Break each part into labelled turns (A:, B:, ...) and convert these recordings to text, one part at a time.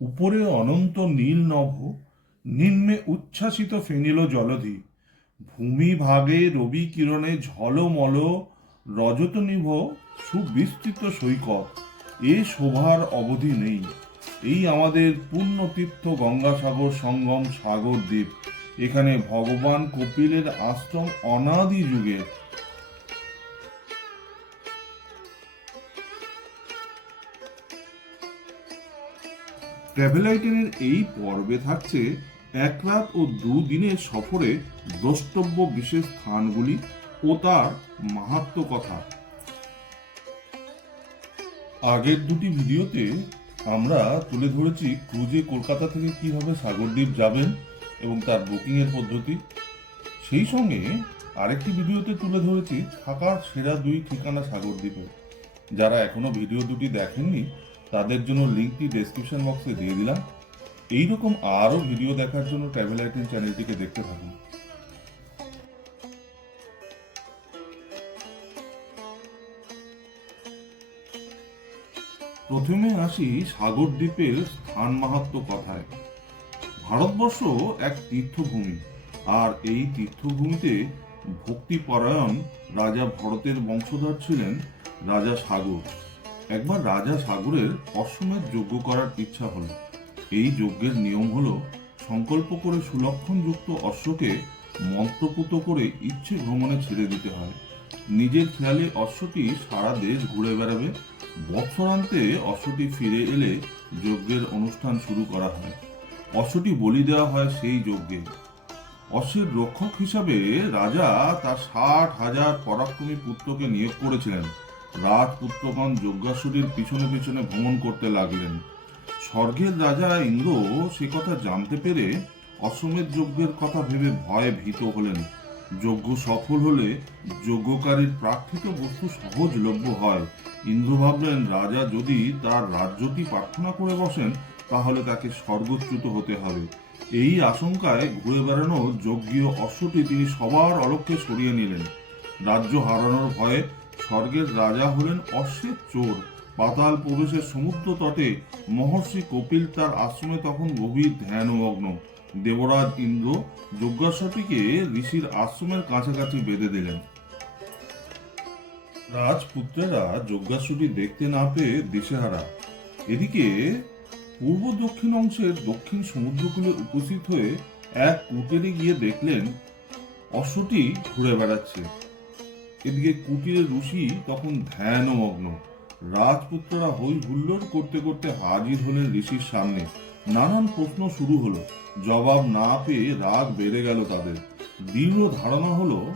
A: উপরে অনন্ত নীল নভ, নিম্নে উচ্ছ্বাসিত ফেনিল জলধি। ভূমি ভাগে রবি কিরণে ঝলমল, রজতনিভ সুবিস্তৃত সৈকত। এ শোভার অবধি নেই। এই আমাদের পুণ্যতীর্থ গঙ্গাসাগর সঙ্গম সাগর দ্বীপ এখানে ভগবান কপিলের আশ্রম অনাদি যুগের। ট্রাভেল আইটেনের এই পর্বে থাকছে এক রাত ও দুদিনের সফরে দ্রষ্টব্য বিশেষ স্থানগুলি ও তার মাহাত্ম কথা। আগের দুটি ভিডিওতে আমরা তুলে ধরেছি ক্রুজে কলকাতা থেকে কীভাবে সাগরদ্বীপ যাবেন এবং তার বুকিং এর পদ্ধতি। সেই সঙ্গে আরেকটি ভিডিওতে তুলে ধরেছি থাকার সেরা দুই ঠিকানা সাগরদ্বীপে। যারা এখনও ভিডিও দুটি দেখেননি তাদের জন্য লিঙ্কটি ডেসক্রিপশন বক্সে দিয়ে দিলাম। এইরকম আরও ভিডিও দেখার জন্য ট্রাভেল আইটেন চ্যানেলটিকে দেখতে থাকুন। প্রথমে আসি সাগর দ্বীপের স্থান মাহাত্ম কথায়। ভারতবর্ষ এক তীর্থভূমি, আর এই তীর্থভূমিতে ভক্তিপরায়ণ রাজা ভরতের বংশধর ছিলেন রাজা সাগর। একবার রাজা সাগরের অশ্বমেধ যজ্ঞ করার ইচ্ছা হলো। এই যজ্ঞের নিয়ম হলো, সংকল্প করে সুলক্ষণযুক্ত অশ্বকে মন্ত্রপুত করে ইচ্ছে ভ্রমণে ছেড়ে দিতে হয়। নিজের খেয়ালে অশ্বটি সারা দেশ ঘুরে বেড়াবে। বৎসরান্তে অশ্বটি ফিরে এলে যজ্ঞের অনুষ্ঠান শুরু করা হয়। অশ্বটি বলি দেওয়া হয় সেই যজ্ঞে। অশ্বের রক্ষক হিসাবে রাজা তার ষাট হাজার পরাক্রমী পুত্রকে নিয়োগ করেছিলেন। রাজপুত্রগণ যজ্ঞাসুরীর পিছনে পিছনে ভ্রমণ করতে লাগলেন। স্বর্গের রাজা ইন্দ্র সে কথা জানতে পেরে অশ্বমেধ যজ্ঞের কথা ভেবে ভয়ে ভীত হলেন। যজ্ঞ সফল হলে যজ্ঞকারীর প্রার্থিত বস্তু সহজলভ্য হয়। ইন্দ্র ভাবলেন, রাজা যদি তার রাজ্যটি প্রার্থনা করে বসেন, তাহলে তাকে স্বর্গচ্যুত হতে হবে। এই আশঙ্কায় ঘুরে বেড়ানো যজ্ঞীয় অশ্বটি তিনি সবার অলক্ষ্যে সরিয়ে নিলেন। রাজ্য হারানোর ভয়ে স্বর্গের রাজা হলেন অশ্বের চোর। পাতাল প্রবেশের সমুদ্র তটে মহর্ষি কপিল তার আশ্রমে তখন গভীর ধ্যানমগ্ন দেবরাজ ইন্দ্র যজ্ঞাশ্বটিকে ঋষির আশ্রমের কাছাকাছি বেঁধে দিলেন। রাজপুত্রেরা যজ্ঞাশ্বটি দেখতে না পেয়ে দিশেহারা। এদিকে পূর্ব দক্ষিণ অংশের দক্ষিণ সমুদ্রকূলে উপস্থিত হয়ে এক কুটিরে গিয়ে দেখলেন, অশ্বটি ঘুরে বেড়াচ্ছে। এদিকে কুটিরের ঋষি তখন ধ্যানমগ্ন। রাজপুত্ররা হই হুল্লোড় করতে করতে হাজির হলেন ঋষির সামনে। নানান প্রশ্ন শুরু হলো। জবাব না পেয়ে রাগ বেড়ে গেল তাদের। দৃঢ় ধারণা হলো,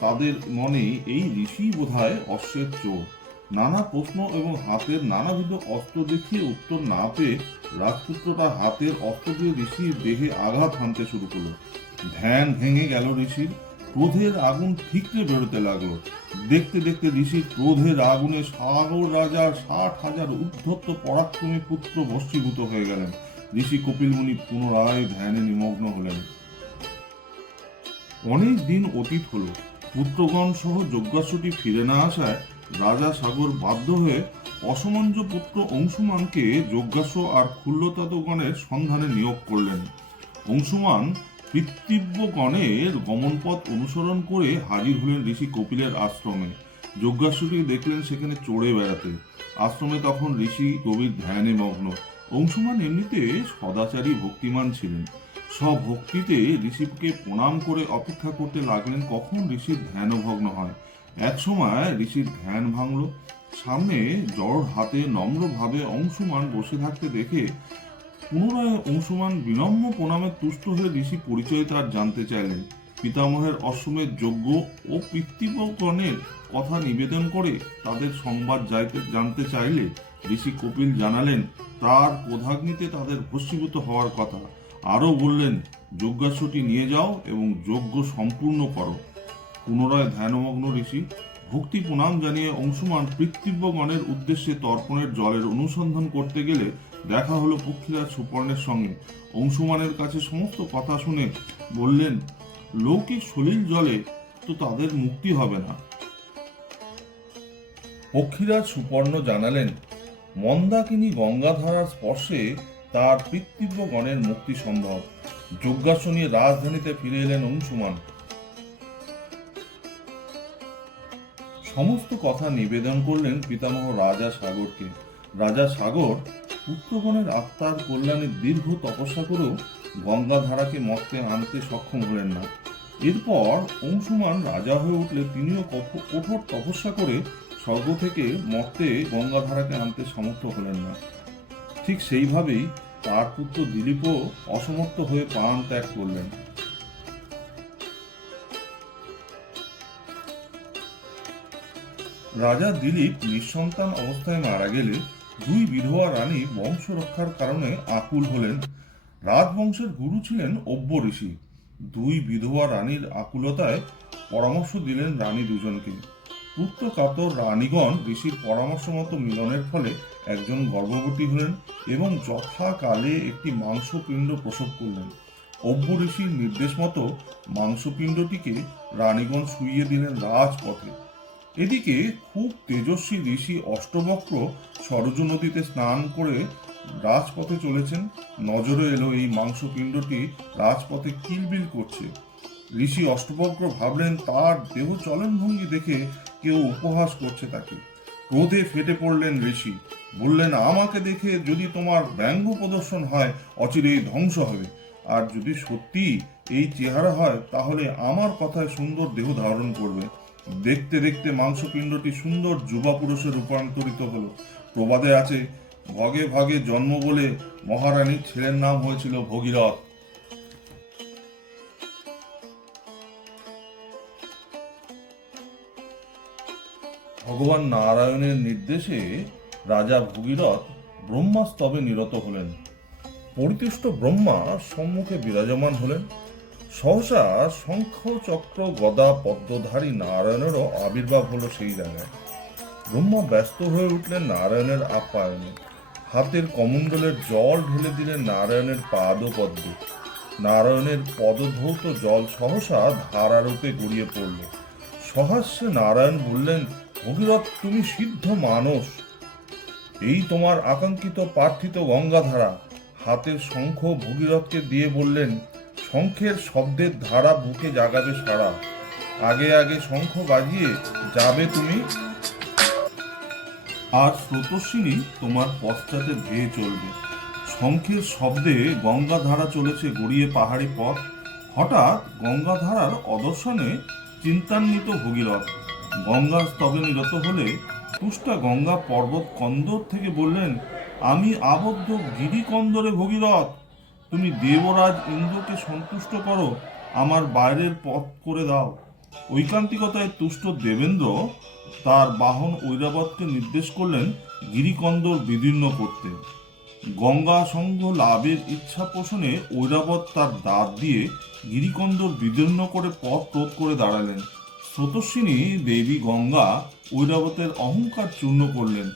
A: তাদের মনে এই ঋষি বোধহয় অশ্বের চোর। নানা প্রশ্ন এবং হাতের নানাবিধ অস্ত্র দেখিয়ে উত্তর না পেয়ে রাজপুত্রটা হাতের অস্ত্র দিয়ে ঋষির দেহে আঘাত হানতে শুরু করল। ধ্যান ভেঙে গেল ঋষির। ক্রোধের আগুন ঠিকরে বেরোতে লাগল। দেখতে দেখতে ঋষির ক্রোধের আগুনে সাগর রাজার ষাট হাজার উদ্ধত্ত পরাক্রমী পুত্র ভস্মীভূত হয়ে গেলেন। ঋষি কপিল মুনি পুনরায় ধ্যানে নিমগ্ন হলেন। অনেক দিন অতীত হলো। পুত্রগণ সহ যজ্ঞাশ্বটি ফিরে না আসায় রাজা সাগর বাধ্য হয়ে অসমঞ্জ পুত্র অংশুমানকে যজ্ঞাস্য আর ক্ষুল্লতাতগণের সন্ধানে নিয়োগ করলেন। অংশুমান পিতৃব্যগণের গমনপথ অনুসরণ করে হাজির হলেন ঋষি কপিলের আশ্রমে। যজ্ঞাশ্বটি দেখলেন সেখানে চড়ে বেড়াতে। আশ্রমে তখন ঋষি গভীর ধ্যানে মগ্ন। অংশুমান এমনিতে সদাচারী ভক্তিমান ছিলেন। সব ভক্তিতে ঋষিকে প্রণাম করে অপেক্ষা করতে লাগলেন কখন ঋষির ধ্যানভগ্ন হয়। এক সময় ঋষির ধ্যান ভাঙল। সামনে জড় হাতে নম্রভাবে অংশুমান বসে থাকতে দেখে পুনরায় অংশুমান বিনম্র প্রণামে তুষ্ট হয়ে ঋষি পরিচয় তার জানতে চাইলেন। পিতামহের অশ্বমের যোগ্য ও পিতৃগণের কথা নিবেদন করে তাদের সংবাদ যাইতে, জানতে চাইলে ঋষি কপিল জানালেন, তার ক্রোধাগ্নিতে তাদের ভস্মীভূত হওয়ার কথা। আরও বললেন যজ্ঞাশ্বটি নিয়ে যাও এবং যজ্ঞ সম্পূর্ণ করো। পুনরায় ধ্যানমগ্ন ঋষি, ভক্তি প্রণাম জানিয়ে অংশুমান পিতৃব্যগণের উদ্দেশ্যে তর্পণের জলের অনুসন্ধান করতে গেলে দেখা হলো পক্ষীরাজ সুপর্ণের সঙ্গে। অংশুমানের কাছে সমস্ত কথা শুনে বললেন, লৌকিক সলিল জলে তো তাদের মুক্তি হবে না। পক্ষীরাজ সুপর্ণ জানালেন, মন্দাকিনী গঙ্গাধারার স্পর্শে তার পিতৃব্য গণের মুক্তি সম্ভব। যজ্ঞাস্য নিয়ে রাজধানীতে ফিরে এলেন অংশুমান। সমস্ত কথা নিবেদন করলেন পিতামহ রাজা সাগরকে। রাজা সাগর পুত্রগণের আত্মার কল্যাণে দীর্ঘ তপস্যা করেও গঙ্গাধারাকে মর্তে আনতে সক্ষম হলেন না। এরপর অংশুমান রাজা হয়ে উঠলে তিনিও কঠোর তপস্যা করে স্বর্গ থেকে মর্তে গঙ্গাধারাকে আনতে সমর্থ হলেন না। ঠিক সেইভাবেই তার পুত্র দিলীপও অসমর্থ হয়ে প্রাণ ত্যাগ করলেন। রাজা দিলীপ নিঃসন্তান অবস্থায় মারা গেলে দুই বিধবা রানী বংশ রক্ষার কারণে আকুল হলেন। রাজবংশের গুরু ছিলেন অব্য ঋষি। দুই বিধবা রানীর আকুলতায় পরামর্শ দিলেন রানী দুজনকে। পুত্র কাতর রানীগণ ঋষির পরামর্শ মতো মিলনের ফলে একজন গর্ভবতী হলেন এবং যথাকালে একটি মাংসপিণ্ড প্রসব করলেন। অব্য ঋষির নির্দেশ মতো মাংসপিণ্ডটিকে রানীগণ শুইয়ে দিলেন রাজপথে। এদিকে খুব তেজস্বী ঋষি অষ্টবক্র সরজ নদীতে স্নান করে রাজপথে চলেছেন। নজরে এলো এই মাংসপিণ্ডটি রাজপথে কিলবিল করছে। ঋষি অষ্টবক্র ভাবলেন, তার দেহ চলন ভঙ্গি দেখে কেউ উপহাস করছে তাকে। ক্রোধে ফেটে পড়লেন ঋষি। বললেন, আমাকে দেখে যদি তোমার ব্যঙ্গ প্রদর্শন হয় অচিরেই ধ্বংস হবে। আর যদি সত্যি এই চেহারা হয়, তাহলে আমার কথায় সুন্দর দেহ ধারণ করবে। দেখতে দেখতে মাংসপিণ্ডটি সুন্দর যুবা পুরুষে রূপান্তরিত হলো। প্রবাদে আছে, ভগে ভাগে জন্ম বলে মহারানীর ছেলের নাম হয়েছিল ভগীরথ। ভগবান নারায়ণের নির্দেশে রাজা ভগীরথ ব্রহ্মাস্তবে নিরত হলেন। পরিতুষ্ট ব্রহ্মা সম্মুখে বিরাজমান হলেন। সহসা শঙ্খ চক্র গদা পদ্মধারী নারায়ণেরও আবির্ভাব হলো সেই জায়গায়। ব্রহ্মা ব্যস্ত হয়ে উঠলেন নারায়ণের আপ্যায়নে। হাতের কমণ্ডলের জল ঢেলে দিলেন নারায়ণের পাদ পদ্মে নারায়ণের পদধৌত জল সহসা ধারারূপে গড়িয়ে পড়ল। সহাস্যে নারায়ণ বললেন, ভগীরথ, তুমি সিদ্ধ মানস এই তোমার আকাঙ্ক্ষিত প্রার্থিত গঙ্গাধারা। হাতের শঙ্খ ভগীরথকে দিয়ে বললেন শঙ্খের শব্দের ধারা বুকে জাগাবে সারা। আগে আগে শঙ্খ বাজিয়ে যাবে তুমি। আর স্রোতস্বিনী তোমার পশ্চাতে ধেয়ে চলবে। শঙ্খের শব্দে গঙ্গাধারা চলেছে গড়িয়ে পাহাড়ি পথ। হঠাৎ গঙ্গাধারার অদর্শনে চিন্তান্বিত ভগীরথ। গঙ্গার স্তবে নিরত হলে তুষ্টা গঙ্গা পর্বত কন্দর থেকে বললেন, আমি আবদ্ধ গিরিকন্দরে ভগীরথ। তুমি দেবরাজ ইন্দ্রকে সন্তুষ্ট করো, আমার বাইরের পথ করে দাও। ঐকান্তিকতায় তুষ্ট দেবেন্দ্র তার বাহন ঐরাবতকে নির্দেশ করলেন গিরিকন্দর বিদীর্ণ করতে। গঙ্গা সংঘ লাভের ইচ্ছা পোষণে ঐরাবত তার দাঁত দিয়ে গিরিকন্দর বিদীর্ণ করে পথ রোধ করে দাঁড়ালেন। স্রোতস্বিনী দেবী গঙ্গা ঐরাবতের অহংকার চূর্ণ করলেন।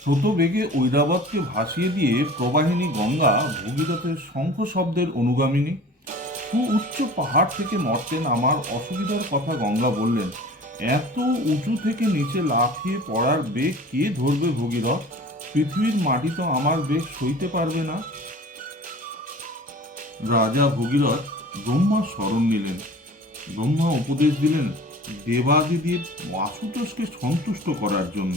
A: স্রোত বেগে ঐরাবতকে ভাসিয়ে দিয়ে প্রবাহিনী গঙ্গা ভগীরথের শঙ্খ শব্দের অনুগামিনী। উচ্চ পাহাড় থেকে মর্তে আমার অসুবিধার কথা গঙ্গা বললেন। এত উঁচু থেকে নিচে লাফিয়ে পড়ার বেগ কে ধরবে ভগীরথ? পৃথিবীর মাটি তো আমার বেগ সইতে পারবে না। রাজা ভগীরথ ব্রহ্মা স্মরণ নিলেন। ব্রহ্মা উপদেশ দিলেন, দেবাদিদেব আশুতোষকে সন্তুষ্ট করার জন্য।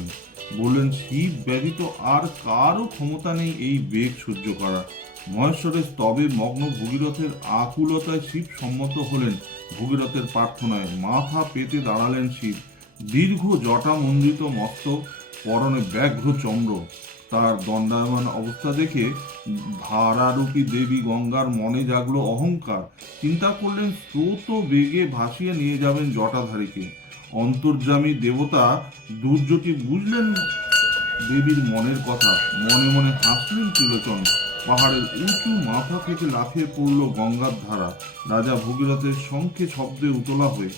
A: বললেন, শিব ব্যতীত আর কারও ক্ষমতা নেই এই বেগ সহ্য করা মহেশ্বরের স্তবে মগ্ন ভগীরথের আকুলতায় শিব সম্মত হলেন ভগীরথের প্রার্থনায়। মাথা পেতে দাঁড়ালেন শিব। দীর্ঘ জটা মন্ডিত মস্তক, পরনে ব্যাঘ্র চন্দ্র। তার দণ্ডায়মান অবস্থা দেখে ভারারূপী দেবী গঙ্গার মনে জাগলো অহংকার। চিন্তা করলেন, স্রোত বেগে ভাসিয়ে নিয়ে যাবেন জটাধারীকে। অন্তর্যামী দেবতা দুর্যোগী বুঝলেন দেবীর মনের কথা মনে মনে হাসলেন ত্রিলোচন পাহাড়ের উঁচু মাথা থেকে লাফিয়ে পড়ল গঙ্গার ধারা। রাজা ভগীরথের শঙ্খে শব্দে উতলা হয়ে,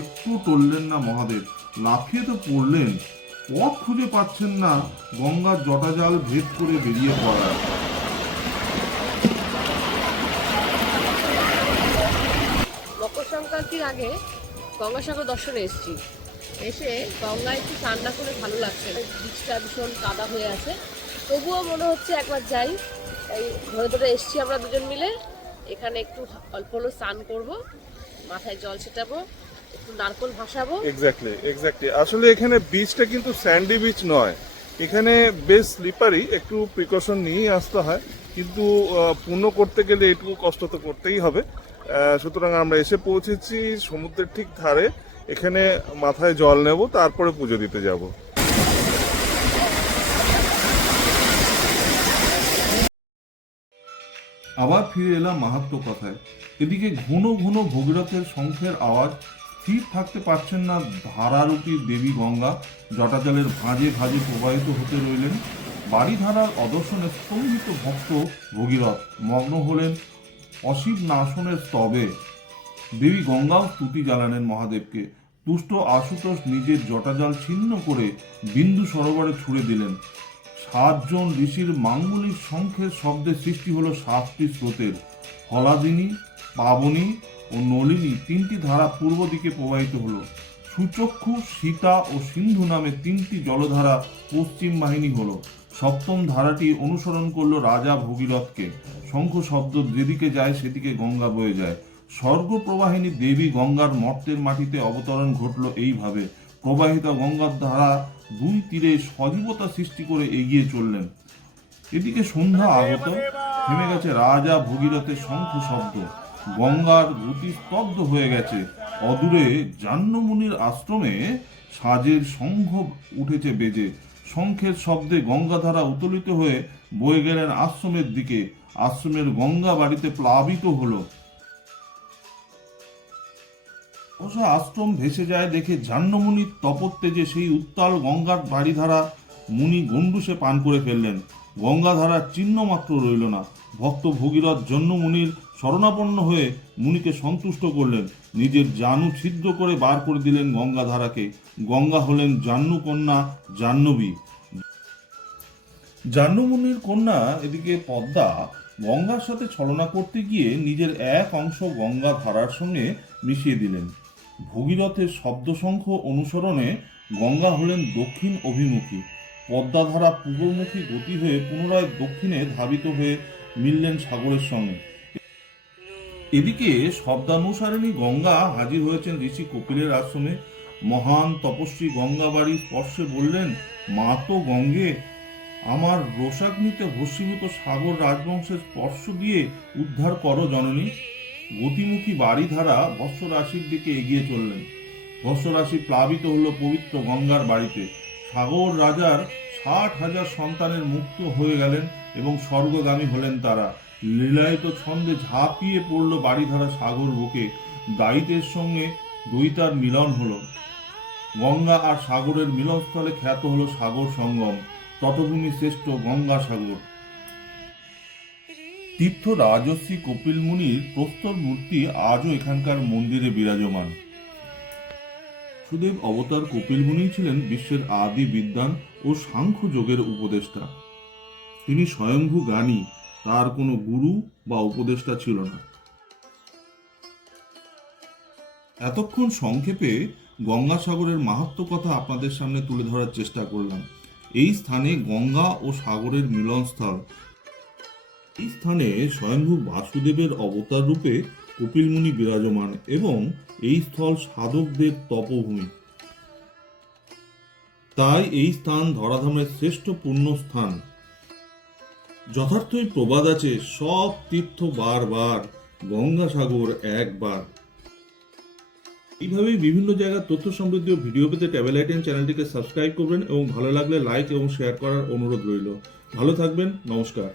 A: একটু টললেন না মহাদেব, লাফিয়ে তো পড়লেন। পথ খুঁজে পাচ্ছেন না গঙ্গার জটাজাল ভেদ করে বেরিয়ে পড়ার।
B: মকর সংক্রান্তির আগে গঙ্গাসাগর দর্শনে এসেছি। এসে গঙ্গায় একটু ঠান্ডা করে ভালো লাগছে। বিচটা ভীষণ কাদা হয়ে আছে। তবুও মনে হচ্ছে একবার যাই। তাই ধরে ধরে এসছি আমরা দুজন মিলে। এখানে একটু অল্প হলো স্নান করব। মাথায় জল ছিটাবো, একটু নারকোল ভাসাবো।
C: এক্স্যাক্টলি এক্স্যাক্টলি আসলে এখানে বিচটা কিন্তু স্যান্ডি বিচ নয়। এখানে বেশ স্লিপারি একটু প্রিকশন নিয়েই আসতে হয়। কিন্তু পূর্ণ করতে গেলে এটুকু কষ্ট তো করতেই হবে। সুতরাং আমরা এসে পৌঁছেছি সমুদ্রের ঠিক ধারে। এখানে মাথায় জল নেব, তারপরে পুজো দিতে যাব।
A: আবার ফিরে এলাম মাহাত্ম কথায়। এদিকে ঘন ঘন ভগীরথের শঙ্খের আওয়াজ স্থির থাকতে পারছেন না ধারারূপী দেবী গঙ্গা। জটাজলের ভাঁজে ভাঁজে প্রবাহিত হতে রইলেন। বাড়িধারার অদর্শনে স্তম্ভিত ভক্ত ভগীরথ মগ্ন হলেন অসীম নাশনের স্তবে দেবী গঙ্গাও স্তুতি জানালেন মহাদেবকে। তুষ্ট আশুতোষ নিজের জটাজাল ছিন্ন করে বিন্দু সরোবরে ছুড়ে দিলেন। সাতজন ঋষির মাঙ্গলিক শঙ্খের শব্দে সৃষ্টি হলো সাতটি স্রোতের। হলাদিনী, পাবনী ও নলিনী তিনটি ধারা পূর্ব দিকে প্রবাহিত হলো। সুচক্ষু, সীতা ও সিন্ধু নামে তিনটি জলধারা পশ্চিম বাহিনী হলো। সপ্তম ধারাটি অনুসরণ করল রাজা ভগীরথকে। শঙ্খ শব্দ যেদিকে যায়, সেদিকে গঙ্গা বয়ে যায়। স্বর্গ প্রবাহিনী দেবী গঙ্গার মর্তের মাটিতে অবতরণ ঘটল এইভাবে। প্রবাহিত গঙ্গার ধারা দুই তীরে সজীবতা সৃষ্টি করে এগিয়ে চললেন। এদিকে সন্ধ্যা আগত, থেমে গেছে রাজা ভগীরথের শঙ্খ শব্দ। গঙ্গার গতি স্তব্ধ হয়ে গেছে। অদূরে জাহ্নমুনির আশ্রমে সাজের সংঘ উঠেছে বেজে। শঙ্খের শব্দে গঙ্গাধারা উত্তোলিত হয়ে বয়ে গেলেন আশ্রমের দিকে, আশ্রমের গঙ্গা বাড়িতে প্লাবিত হলো। অবশ্য আশ্রম ভেসে যায় দেখে জাহ্নমুনির তপত্তেজে সেই উত্তাল গঙ্গার বাড়িধারা মুনি গন্ডুসে পান করে ফেললেন। গঙ্গাধারার চিহ্ন মাত্র রইল না। ভক্ত ভগীরথ জন্মমুনির শরণাপন্ন হয়ে মুনিকে সন্তুষ্ট করলেন। নিজের জানু ছিদ্র করে বার করে দিলেন গঙ্গাধারাকে। গঙ্গা হলেন জাহ্নু কন্যা, জাহ্নবী। জাহ্নমুনির কন্যা এদিকে পদ্মা গঙ্গার সাথে ছলনা করতে গিয়ে নিজের এক অংশ গঙ্গা ধারার সঙ্গে মিশিয়ে দিলেন। ভগীরথের শব্দশঙ্খ অনুসরণে গঙ্গা হলেন দক্ষিণ অভিমুখী। পদ্মাধারা পূর্বমুখী গতি হয়ে পুনরায় দক্ষিণে ধাবিত হয়ে মিললেন সাগরের সঙ্গে। এদিকে শব্দানুসারিণী গঙ্গা হাজির হয়েছেন ঋষি কপিলের আশ্রমে। মহান তপস্বী গঙ্গাবাড়ি স্পর্শে বললেন, মা তো গঙ্গে। আমার রোষাগ্নিতে ভস্মীভূত সাগর রাজবংশের স্পর্শ দিয়ে উদ্ধার করো জননী। গতিমুখী বাড়িধারা বৎস রাশির দিকে এগিয়ে চললেন। বৎস রাশি প্লাবিত হল পবিত্র গঙ্গার বাড়িতে। সাগর রাজার ষাট হাজার সন্তানের মুক্ত হয়ে গেলেন এবং স্বর্গগামী হলেন তারা। লীলায়িত ছন্দে ঝাঁপিয়ে পড়ল বাড়িধারা সাগর বুকে। দায়িত্বের সঙ্গে দৈতার মিলন হলো। গঙ্গা আর সাগরের মিলনস্থলে খ্যাত হলো সাগর সঙ্গম। তটভূমি শ্রেষ্ঠ গঙ্গা সাগর। তীর্থ রাজশ্রী কপিল মুনির প্রস্তর মূর্তি আজও এখানকার মন্দিরে বিরাজমান। সুদেব অবতার কপিল মুনি ছিলেন বিশ্বের আদি বিদ্যান ও সাংখ্য যোগের উপদেষ্টা। তিনি স্বয়ংভূ জ্ঞানী। তার কোনো গুরু বা উপদেষ্টা ছিল না। এতক্ষণ সংক্ষেপে গঙ্গাসাগরের মাহাত্ম কথা আপনাদের সামনে তুলে ধরার চেষ্টা করলাম। এই স্থানে গঙ্গা ও সাগরের মিলনস্থল। এই স্থানে স্বয়ংভূ বাসুদেবের অবতার রূপে কপিলমুনি বিরাজমান এবং এই স্থল সাধকদের তপভূমি। তাই এই স্থান ধরাধামের শ্রেষ্ঠ পুণ্য স্থান যথার্থই প্রবাদ আছে, সব তীর্থ বারবার, গঙ্গাসাগর একবার। এইভাবেই বিভিন্ন জায়গার তথ্য সমৃদ্ধ ভিডিও পেতে ট্যাবেল আইটেন চ্যানেলটিকে সাবস্ক্রাইব করবেন এবং ভালো লাগলে লাইক এবং শেয়ার করার অনুরোধ রইল। ভালো থাকবেন, নমস্কার।